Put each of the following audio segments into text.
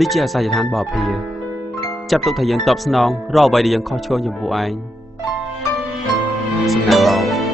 នេះជាអាសយដ្ឋានបរិភាចាប់ទុកថាយើងតបស្នងរកអ្វីដែលយើងខុសឆ្គងចំពោះឯងសំណាងបង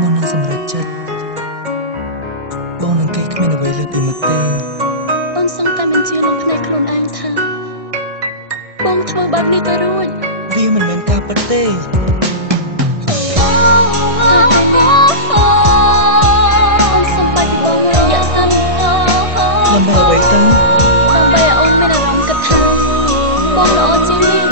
មុននឹងសម្រេចចិត្តបងនឹងគេគ្មានអ្វីលើសពីមកទេអូនសង្កត់បញ្ជាក្នុងផ្នែកខ្លួនឯងថាបងធ្វើបែបនេះទៅរួចវាមិនមែនការពិតទេសម្បត្តិបងរយៈសិនដើម្បីអ្វីទៅដើម្បីឲ្យអូនមានអារម្មណ៍គិតថាបងល្អជាងនេះ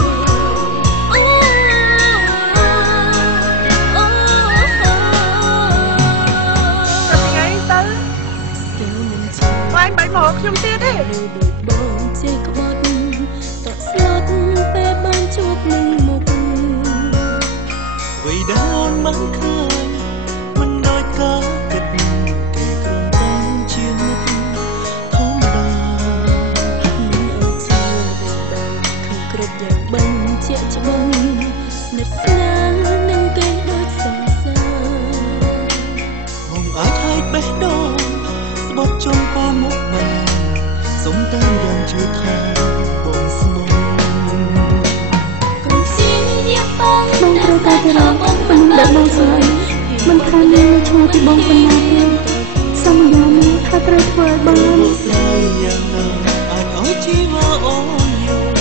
មកខ្ញុំទៀតទេដូចបងជាក្បត់តក់ស្លុតពេលបានជួបនឹងមុខអ្វីដែលអូនមិនឃើញមិនដូចការគិតគេគ្រាន់តែជាមិត្តធម្មតាអូនជាឃើញគ្រប់យ៉ាងបញ្ជាក់ច្បាស់ស្និទ្ធស្នាលនឹងគេដូចសង្សារបងអាចឲ្យបេះដូងស្បត់ជុំពោមុខមិនសុំតែយ៉ាងជឿថាបងស្មោះគុំជាញាក់បងត្រូវតែទៅរកមិនដែលបងស្លាញ់មិនថាមានឈ្មោះពីបងប៉ុណ្ណាទេសន្យានេះថាត្រូវធ្វើឲ្យបានស្លាញ់យ៉ាងណាអាចឲ្យជីវ៉ាអូនយល់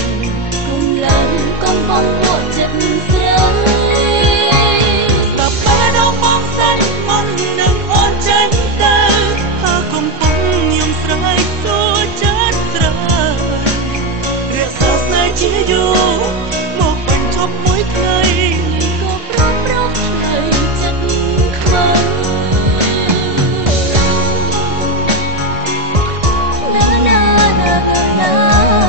គុំឡើងកុំបងមកចិត្តស្រើដល់ពេលដល់បងសិនមុននឹងអូនចេញទៅថាកំពុងខ្ញុំស្រែកសួរចិត្តស្រើរក្សាស្នេហ៍ជាយូរមកបញ្ចប់មួយថ្ងៃក៏ប្រោះប្រោះថ្ងៃចិត្តខ្វល់ណាណាណាណាណា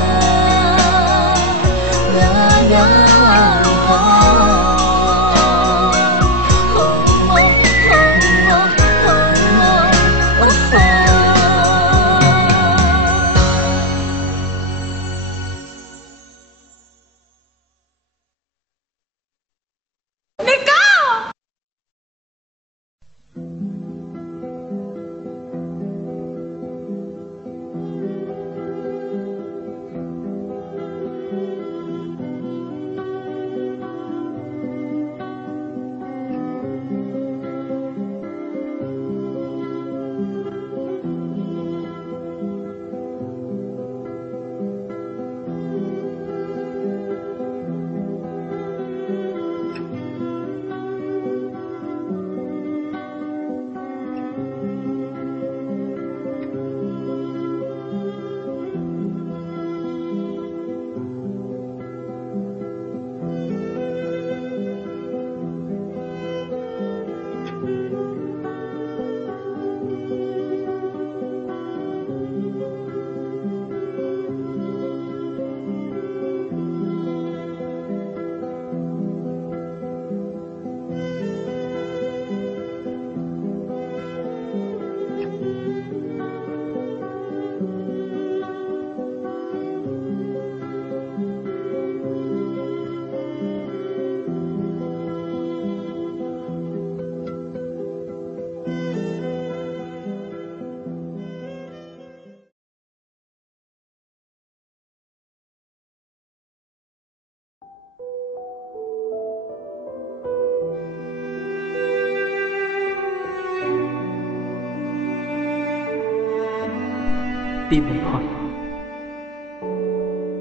ទីបំផុត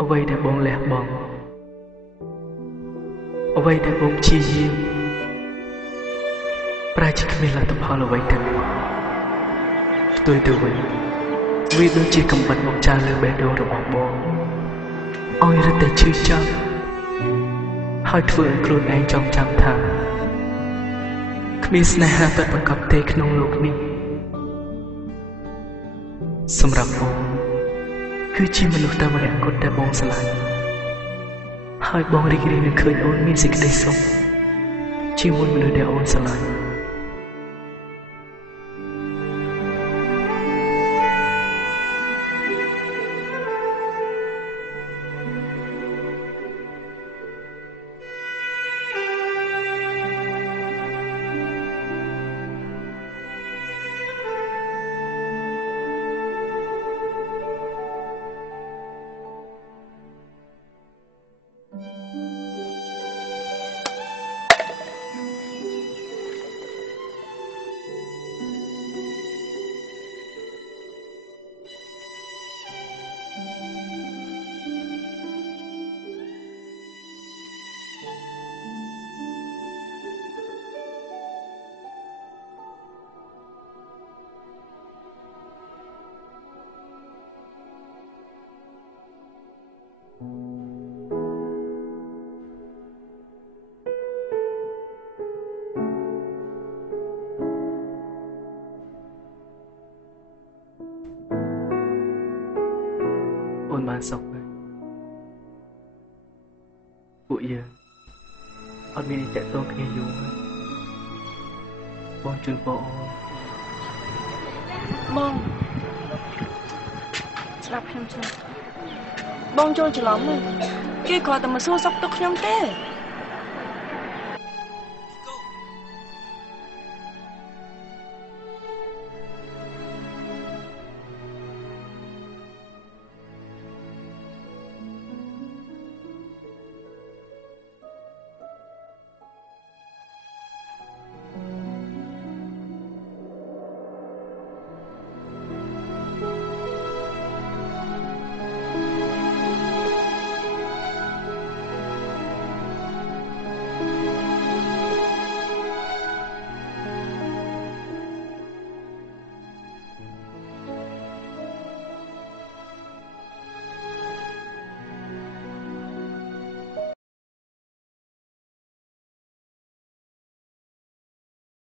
អ្វីដែលបងលះបង់អ្វីដែលបងព្យាយាមប្រែជាគ្មានលទ្ធផលអ្វីទាំងផ្ទុយទៅវិញវាដូចជាកំបិតមកចាលើបេះដូងរបស់បងឲ្យរឹតតែឈឺចាប់ហើយធ្វើឲ្យខ្លួនឯងចងចាំថាគ្មានស្នេហាពិតប្រាកដទេក្នុងโลกនេះសម្រាប់បងគឺជាមនុស្សតែម្នាក់គត់ដែលបងស្រឡាញ់ហើយបងរីករាយនឹងឃើញអូនមានសេចក្តីសុខជាមួយមនុស្សដែលអូនស្រឡាញ់ បានសុខហើយពួកយើងអត់មានតែតតគ្នាយូរហើយបងជួយបងបងស្ដាប់ខ្ញុំចុះបងចូលច្រឡំហ្នឹងគេគ្រាន់តែមកសួរសុខទុក្ខខ្ញុំទេ